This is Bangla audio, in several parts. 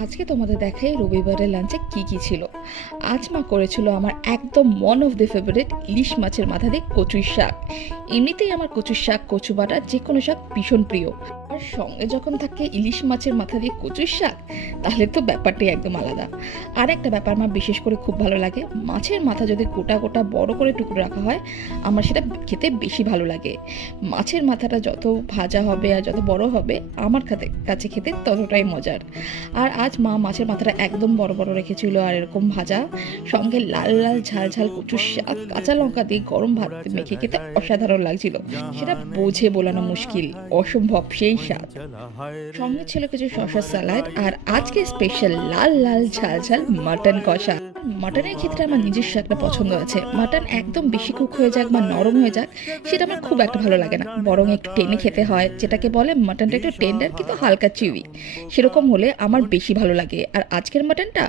আজকে তোমাদের দেখাই রবিবারের লাঞ্চে কি ছিল। আজ মা করেছিল আমার একদম ওয়ান অফ দ্য ফেভারিট ইলিশ মাছের মাথা দিয়ে কচুর শাক। এমনিতেই আমার কচুর শাক, কচু বাটা যে কোনো শাক ভীষণ প্রিয়, আর সঙ্গে যখন থাকে ইলিশ মাছের মাথা দিয়ে কচুর শাক, তাহলে তো ব্যাপারটাই একদম আলাদা। আর একটা ব্যাপার আমার বিশেষ করে খুব ভালো লাগে, মাছের মাথা যদি গোটা গোটা বড় করে টুকরো রাখা হয়, আমার সেটা খেতে বেশি ভালো লাগে। মাছের মাথাটা যত ভাজা হবে আর যত বড় হবে, আমার কাছে খেতে ততটাই মজার। আর আজ মা মাছের মাথাটা একদম বড় বড় রেখেছিল, আর এরকম ভাজা, সঙ্গে লাল লাল ঝাল ঝাল কচুর শাক, কাঁচা লঙ্কা দিয়ে গরম ভাত মেখে খেতে অসাধারণ লাগছিল। সেটা বোঝে বোলানো মুশকিল, অসম্ভব সেই স্বাদ। সঙ্গে ছিল কিছু শসার স্যালাড, আর আজকে স্পেশাল লাল লাল ঝাল ঝাল মাটন কষা। মাটনের ক্ষেত্রে আমার নিজস্ব একটা পছন্দ আছে, মাটন একদম বেশি কুক হয়ে যাক বা নরম হয়ে যাক, সেটা আমার খুব একটা ভালো লাগে না, বরং একটু টেনে খেতে হয়, যেটাকে বলে মাটনটা একটু টেন্ডার কিন্তু হালকা চিউই, সেরকম হলে আমার বেশি ভালো লাগে। আর আজকের মাটনটা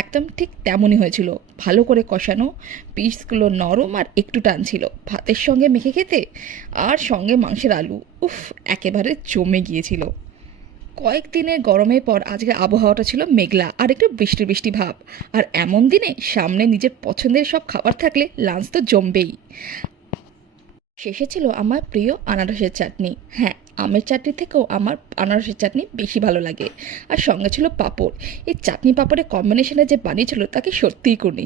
একদম ঠিক তেমনই হয়েছিল, ভালো করে কষানো, পিসগুলো নরম আর একটু টান ছিল, ভাতের সঙ্গে মেখে খেতে, আর সঙ্গে মাংসের আলু, উফ, একেবারে জমে গিয়েছিল। কয়েকদিনের গরমের পর আজকে আবহাওয়াটা ছিল মেঘলা আর একটু বৃষ্টি বৃষ্টি ভাব, আর এমন দিনে সামনে নিজের পছন্দের সব খাবার থাকলে লাঞ্চ তো জমবেই। শেষে ছিল আমার প্রিয় আনারসের চাটনি। হ্যাঁ, আমের চাটনি থেকেও আমার আনারসের চাটনি বেশি ভালো লাগে। আর সঙ্গে ছিল পাঁপড়। এই চাটনি পাঁপড়ের কম্বিনেশনে যে বানিয়েছিল তাকে সত্যিই করি।